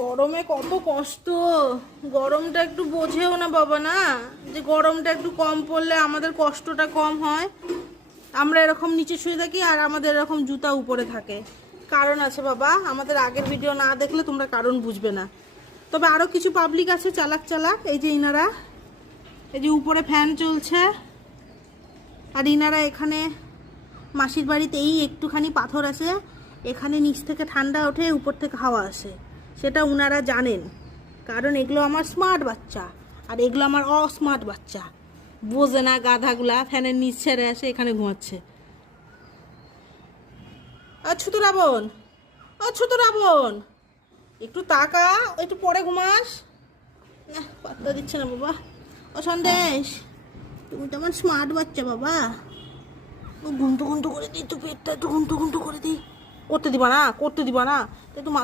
গরমে কত কষ্ট। গরমটা একটু বোঝেও না বাবা, না যে গরমটা একটু কম পড়লে আমাদের কষ্টটা কম হয়। আমরা এরকম নিচে শুয়ে থাকি আর আমাদের এরকম জুতা উপরে থাকে। কারণ আছে বাবা, আমাদের আগের ভিডিও না দেখলে তোমরা কারণ বুঝবে না। তবে আরও কিছু পাবলিক আছে চালাক চালাক, এই যে ইনারা, এই যে উপরে ফ্যান চলছে আর ইনারা এখানে মাসির বাড়িতে এই একটুখানি পাথর আছে, এখানে নিচ থেকে ঠান্ডা ওঠে, উপর থেকে হাওয়া আসে, সেটা উনারা জানেন। কারণ এগুলো আমার স্মার্ট বাচ্চা আর এগুলো আমার অস্মার্ট বাচ্চা, বোঝে না গাধাগুলা। ফ্যানের নিচ ছেড়ে আসে এখানে ঘুমাচ্ছে। আচ্ছা তো রাবণ, আচ্ছা তো রাবণ, একটু তাকা, একটু পরে ঘুমাস। পাত্তা দিচ্ছে না বাবা। ও সন্দেশ, তুমি তো আমার স্মার্ট বাচ্চা বাবা। ও ঘুমটু ঘুমটু করে দিই, তো পেটটা একটু ঘুমটু ঘুমটু করে দিই। করতে দিবা না, করতে দিবা না, একটু